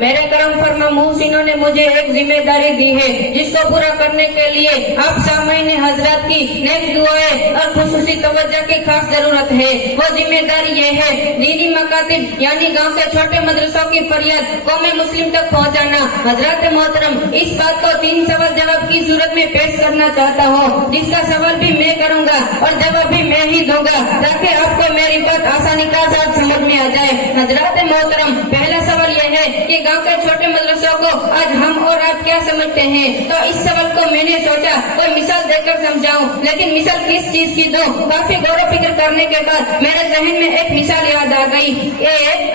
मेरे करम फरमा मुहसिनों ने मुझे एक जिम्मेदारी दी है, जिसको पूरा करने के लिए आप सामईन हजरत की नेक दुआएं और खुसूसी तवज्जो की खास जरूरत है। वो जिम्मेदारी ये है, दीनी मकातिब यानी गांव के छोटे मदरसों की फरियाद कौमे मुस्लिम तक पहुंचाना। हजरत मोहतरम, इस बात को 3 सवाल जवाब की सूरत में पेश करना चाहता हूँ, जिसका सवाल भी मैं करूँगा और जवाब भी मैं ही दूंगा, ताकि आपको मेरी बात आसानी के साथ समझ में आ जाए। हजरत मोहतरम, पहला सवाल यह है कि गांव के छोटे मदरसों को आज हम और आप क्या समझते हैं। तो इस सवाल को मैंने सोचा कोई मिसाल देकर समझाऊं, लेकिन मिसाल किस चीज की दूं। काफी गौर फिक्र करने के बाद मेरे जहन में एक मिसाल याद आ गई।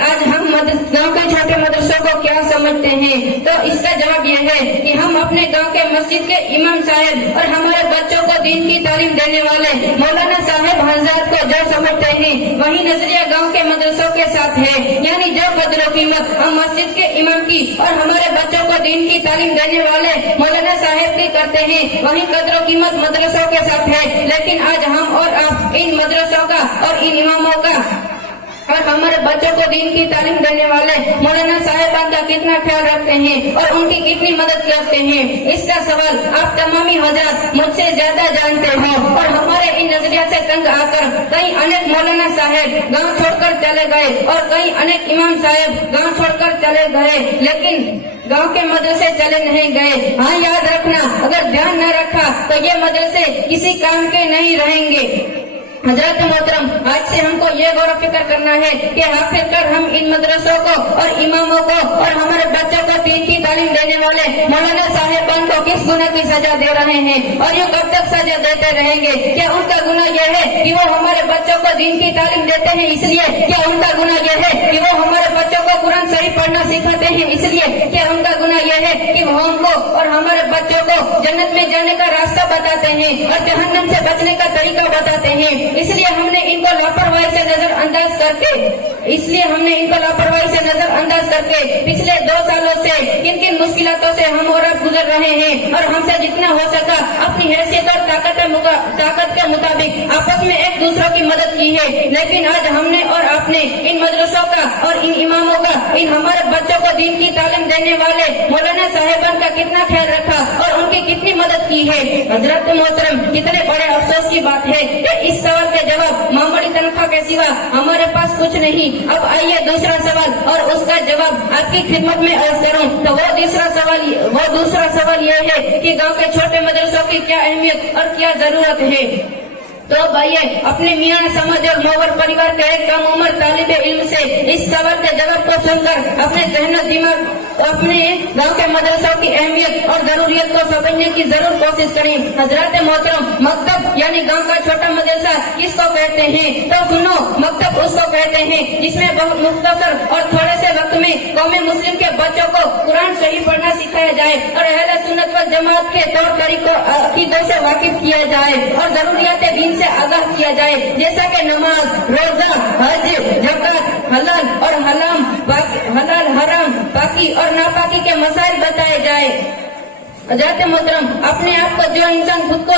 आज हम गांव के छोटे मदरसों को क्या समझते हैं, तो इसका जवाब यह है कि हम अपने गांव के मस्जिद के इमाम साहब और हमारे बच्चों को दीन की तालीम देने वाले मौलाना साहब हजरत को जो समझते हैं, वही नजरिया गांव के मदरसों के साथ है। यानी जो कदर कीमत हम मस्जिद के इमाम की और हमारे बच्चों को दीन की तालीम देने वाले मौलाना साहब की करते हैं, वही कदर कीमत मदरसों के साथ है। लेकिन आज हम और आप इन मदरसों का और इन इमामों का और हमारे बच्चों को दीन की तालीम देने वाले मौलाना साहिबान का कितना ख्याल रखते हैं और उनकी कितनी मदद करते हैं। इसका सवाल आप तमामी हजरत मुझसे ज्यादा जानते हो। और हमारे इन नजरिया से तंग आकर कई अनेक मौलाना साहब गांव छोड़कर चले गए और कई अनेक इमाम साहब गांव छोड़कर चले गए, लेकिन गांव के मदरसे चले नहीं गए। हाँ, याद रखना, अगर ध्यान न रखा तो ये मदरसे किसी काम के नहीं रहेंगे। हजरत मोहतरम, आज से हमको ये गौर फिक्र करना है कि आखिरकार हम इन मदरसों को और इमामों को और हमारे बच्चों को दीन की तालीम देने वाले मौलाना साहिबान को किस गुनाह की सजा दे रहे हैं और ये कब तक सजा देते रहेंगे। क्या उनका गुनाह यह है कि वो हमारे बच्चों को दीन की तालीम देते हैं इसलिए? क्या उनका गुनाह यह है कि वो हमारे बच्चों को कुरान सही पढ़ना सिखाते हैं इसलिए? क्या उनका गुनाह यह है कि वो हमको और हमारे बच्चों को जन्नत में जाने का रास्ता बताते हैं और जहन्नम से बचने का तरीका बताते हैं? इसलिए हमने इनको लापरवाही से नजर अंदाज करके पिछले 2 सालों से किन किन मुश्किलों से हम और आप गुजर रहे हैं और हमसे जितना हो सका अपनी हैसियत और ताकत के मुताबिक आपस में एक दूसरे की मदद की है। लेकिन आज हमने और आपने इन मदरसों का और इन इमामों का, इन हमारे बच्चों को दीन की तालीम देने वाले मौलाना साहिबान का कितना ख्याल रखा और उनकी कितनी मदद की है। हजरत मोहतरम, कितने बड़े अफसोस की बात है कि इस सवाल के जवाब मामूली तनख्वाह के सिवा हमारे पास कुछ नहीं। अब आइए दूसरा सवाल और उसका जवाब आपकी खिदमत में अर्ज करूं। तो वो दूसरा सवाल ये है कि गांव के छोटे मदरसों की क्या अहमियत और क्या जरूरत है। तो भाई, अपने मियाँ समाज और मोवर परिवार के एक कम उम्र तालिब इल्म से इस सवाल के जवाब को सुनकर अपने जहन दिमाग अपने गांव के मदरसों की अहमियत और जरूरियत को समझने की जरूर कोशिश करें। हजरत मोहतरम, मकतब यानी गांव का छोटा मदरसा किसको कहते हैं? तो सुनो, मकतब उसको कहते हैं जिसमें बहुत मुख्तसर और थोड़े से वक्त में कौमे मुस्लिम के बच्चों को कुरान सही पढ़ना सिखाया जाए और अहले सुन्नत व जमात के तौर तरीकों अकीदों से वाकिफ किया जाए और जरूरियात दीन से आगाह किया जाए, जैसा कि नमाज, रोजा, हज, ज़कात, हलाल और हलाल हराम, पाकी और नापाकी के मसाइल बताए जाए। हजरत मोहतरम, अपने आप को जो इंसान खुद को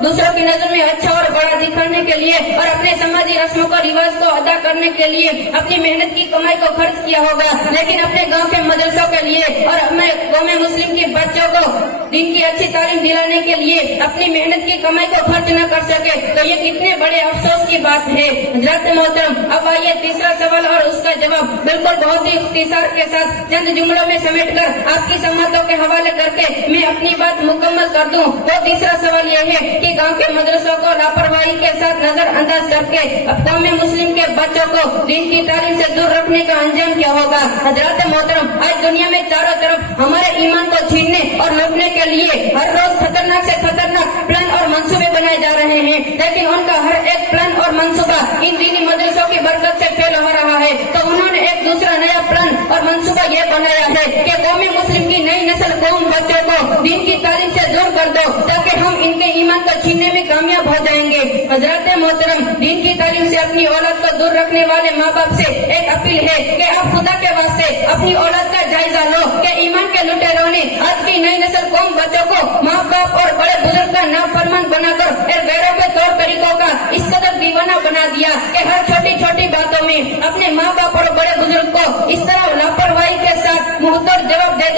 दूसरों की नजर में अच्छा और बड़ा दिखाने के लिए और अपने समाजी रस्मों को रिवाज को अदा करने के लिए अपनी मेहनत की कमाई को खर्च किया होगा, लेकिन अपने गांव के मदरसों के लिए और अपने कौमे मुस्लिम के बच्चों को दीन की अच्छी तालीम दिलाने के लिए अपनी मेहनत की कमाई को खर्च न कर सके, तो ये कितने बड़े अफसोस की बात है। हजरत मोहतरम, अब आइए तीसरा सवाल और उसका जवाब बिल्कुल बहुत ही इख्तिसार के साथ चंद जुमलों में समेट कर आपकी सम्मतों के हवाले करके मैं अपनी बात मुकम्मल कर दूं। तो तीसरा सवाल यह है कि गांव के मदरसों को लापरवाही के साथ नजर अंदाज करके कौमे मुस्लिम के बच्चों को दीन की तालीम से दूर रखने का अंजाम क्या होगा। हजरत मोहतरम, आज दुनिया में चारों तरफ हमारे ईमान को छीनने और लूटने के लिए हर रोज खतरनाक से खतरनाक प्लान और मंसूबे बनाए जा रहे हैं, लेकिन उनका हर एक प्लान और मंसूबा इन दीनी मदरसों की बरकत से फेल हो रहा है। तो उन्होंने एक दूसरा नया प्लान और मंसूबा यह बनाया है कि कौमे मुस्लिम की नई नस्ल कौम बच्चों को दीन की तालीम से दूर कर दो, ताकि हम इनके ईमान को छीनने में कामयाब हो जाएंगे। हजरत मोहतरम, दीन की तालीम से अपनी औलाद को दूर रखने वाले माँ बाप से एक अपील है कि आप खुदा के वास्ते अपनी औलाद का जायजा लो कि ईमान के लुटेरों ने आज की नई नस्ल कौम बच्चों को माँ बाप और बड़े बुजुर्ग का नाफरमान बनाकर गैरों के तौर तरीकों का इस कदर दीवाना बना दिया कि हर छोटी छोटी बातों में अपने माँ बाप और बड़े बुजुर्ग को इस तरह लापरवाही के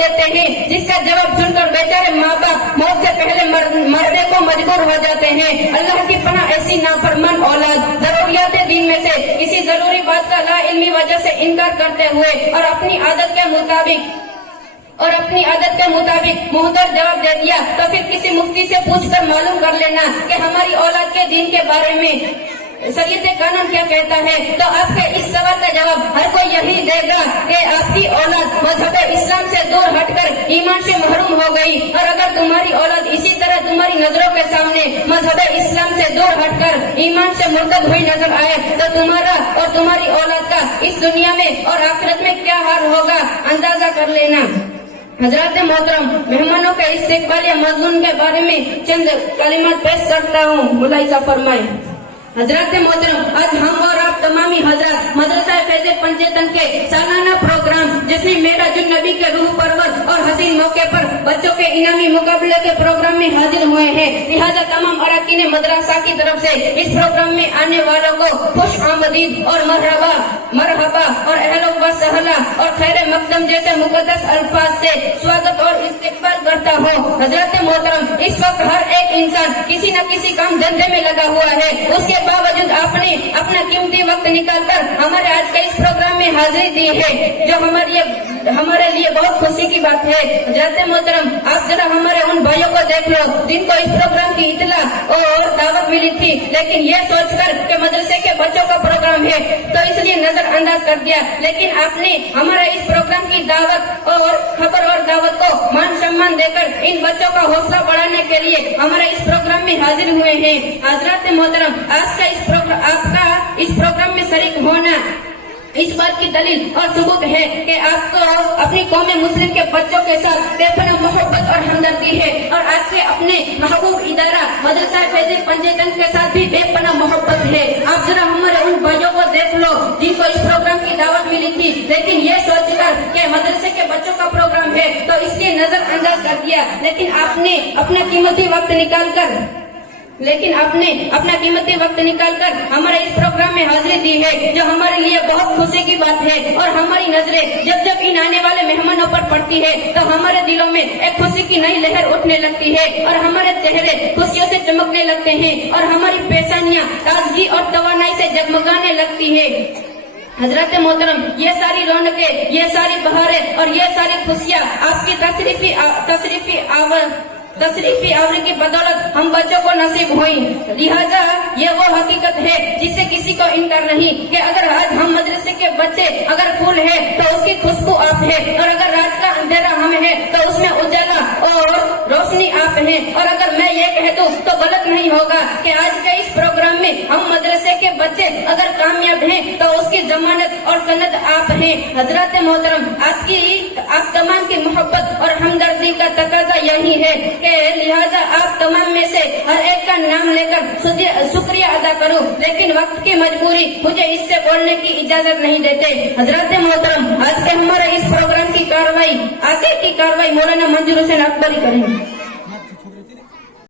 देते हैं, जिसका जवाब सुनकर बेचारे माँ बाप मौत से पहले मरने को मजबूर हो जाते हैं। अल्लाह की पनाह ऐसी नाफरमान औलाद जरूरियात दीन में से किसी जरूरी बात का ला इल्मी वजह से इनकार करते हुए और अपनी आदत के मुताबिक मुहदर जवाब दे दिया, तो फिर किसी मुफ्ती से पूछकर मालूम कर लेना कि हमारी औलाद के दीन के बारे में शरीयत कानून क्या कहता है। तो आपके इस सवाल का जवाब हर कोई यही देगा कि आपकी औलाद मजहब इस्लाम से दूर हटकर ईमान से महरूम हो गई, और अगर तुम्हारी औलाद इसी तरह तुम्हारी नजरों के सामने मजहब इस्लाम से दूर हटकर ईमान से मुर्तद हुई नजर आए, तो तुम्हारा और तुम्हारी औलाद का इस दुनिया में और आखिरत में क्या हाल होगा अंदाजा कर लेना। हजरत मोहतरम, मेहमानों के इस्तेकबालिया मजमून के बारे में चंद कलिमात पेश करता हूँ। मुलाहिजा फरमाए। हजरत मोहतरम, आज हम और आप तमामी हजरत मदरसा फैज़ पंचेतन के सालाना प्रोग्राम जिसमें मेराजुन नबी के रूह परवर और हसीन मौके पर बच्चों के इनामी मुकाबले के प्रोग्राम में हाजिर हुए हैं। लिहाजा तमाम अरकान मदरसा की तरफ से इस प्रोग्राम में आने वालों को खुश आमदीद और मरहबा और अहलो व सहला और खैर मकदम जैसे मुकद्दस अल्फाज से स्वागत और इस्तकबाल करता हूँ। हजरत मोहतरम, इस वक्त हर एक इंसान किसी न किसी काम धंधे में लगा हुआ है, उसके बावजूद आपने अपना कीमती वक्त निकालकर हमारे आज के इस प्रोग्राम में हाजिरी दी है, जो हमारे लिए बहुत खुशी की बात है। हजरत मोहतरम, आप जरा हमारे उन भाइयों को देख लो जिनको इस प्रोग्राम की इतला और दावत मिली थी, लेकिन ये सोचकर कि मदरसे के बच्चों का प्रोग्राम है तो इसलिए नजरअंदाज कर दिया, लेकिन आपने हमारे इस प्रोग्राम की दावत और खबर और दावत को मान सम्मान देकर इन बच्चों का हौसला बढ़ाने के लिए हमारे इस प्रोग्राम में हाजिर हुए हैं। हजरत मोहतरम, आज का आपका इस प्रोग्राम में शरीक होना इस बात की दलील और सबूत है कि आपको अपनी कौम मुस्लिम के बच्चों के साथ बेपनाह मोहब्बत और हमदर्दी है, और आपके अपने महबूब इदारा मदरसा फैज़ पंचेतन के साथ भी बेपनाह मोहब्बत है। आप जरा हमारे उन भाइयों को देख लो जिनको इस प्रोग्राम की दावत मिली थी, लेकिन ये सोचकर कि मदरसे के बच्चों का प्रोग्राम है तो इसलिए नजरअंदाज कर दिया, लेकिन आपने अपना कीमती वक्त निकालकर हमारे इस प्रोग्राम में हाजिरी दी है, जो हमारे लिए बहुत खुशी की बात है। और हमारी नजरें जब जब इन आने वाले मेहमानों पर पड़ती है तो हमारे दिलों में एक खुशी की नई लहर उठने लगती है और हमारे चेहरे खुशियों से चमकने लगते हैं और हमारी पेशानियां ताजगी और तवानाई से जगमगाने लगती है। हजरत मोहतरम, ये सारी रौनकें, ये सारी बहारें और ये सारी खुशियाँ आपकी तशरीफी आवरी की बदौलत हम बच्चों को नसीब हुई। लिहाजा ये वो हकीकत है जिससे किसी को इनकार नहीं कि अगर आज हम मदरसे के बच्चे अगर फूल है तो उसकी खुशबू आप है, और अगर रात का अंधेरा हम है तो उसमें उजाला और रोशनी आप है। और अगर मैं ये कह दूं तो गलत नहीं होगा कि आज के इस प्रोग्राम में हम मदरसे के बच्चे अगर कामयाब हैं तो उसकी जमानत और सनद आप हैं। हजरत मोहतरम, आप तमाम की मोहब्बत और हमदर्दी का तकाजा यही है कि लिहाजा आप तमाम में से हर एक का नाम लेकर शुक्रिया अदा करूं, लेकिन वक्त की मजबूरी मुझे इससे बोलने की इजाजत नहीं देते। हजरत मोहतरम, आज के हमारे इस प्रोग्राम की कार्रवाई मौलाना मंजूर हुसैन अकबरी करेंगे।